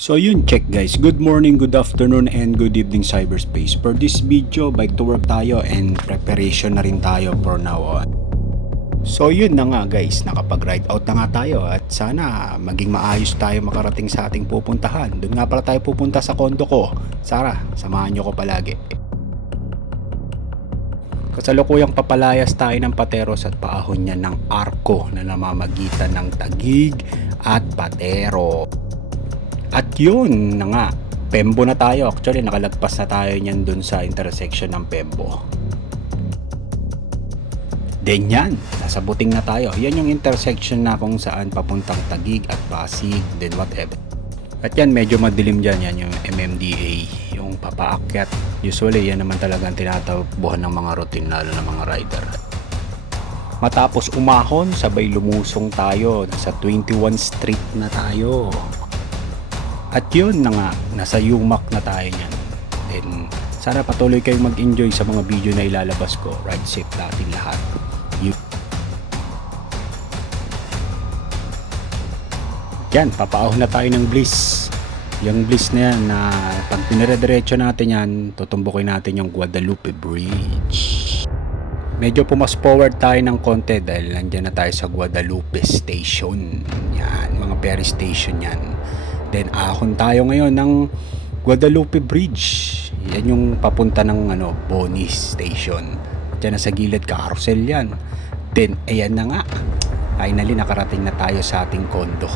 So yun, check guys. Good morning, good afternoon, and good evening cyberspace. For this video, bike to work tayo and preparation na rin tayo for now on. So yun na nga guys, nakapag-ride out na nga tayo at sana maging maayos tayo makarating sa ating pupuntahan. Doon nga pala tayo pupunta sa kondo ko. Sara, samahan nyo ko palagi. Kasalukuyang papalayas tayo ng Pateros at paahon niya ng arko na namamagitan ng Taguig at Patero. At yun na nga, Pembo na tayo. Actually, nakalagpas na tayo niyan dun sa intersection ng Pembo. Then yan, nasa Buting na tayo. Yan yung intersection na kung saan papuntang Taguig at Pasig, then whatever. At yan, medyo madilim dyan. Yan yung MMDA, yung papaakyat. Usually, yan naman talagang tinatakbuhan ng mga routine, lalo ng mga rider. Matapos umahon, sabay lumusong tayo. Nasa 21 Street na tayo. At yun na nga, nasa Yumak na tayo niyan. Then, sana patuloy kayong mag-enjoy sa mga video na ilalabas ko. Ride safe natin lahat. Yan, papaahon na tayo ng Bliss. Yung Bliss na yan, na pag pinire-diretso natin yan, tutumbukin natin yung Guadalupe Bridge. Medyo pumas forward tayo ng konti dahil nandiyan na tayo sa Guadalupe Station. Yan, mga ferry station yan. Then ahon tayo ngayon ng Guadalupe Bridge. Yan yung papunta ng Bonis Station. Diyan na sa gilid, carousel yan. Then ayan na nga, finally nakarating na tayo sa ating kondo.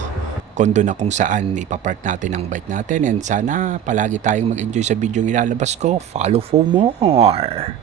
Kondo na kung saan ipapark natin ang bike natin. And sana palagi tayong mag-enjoy sa video yung ilalabas ko. Follow for more.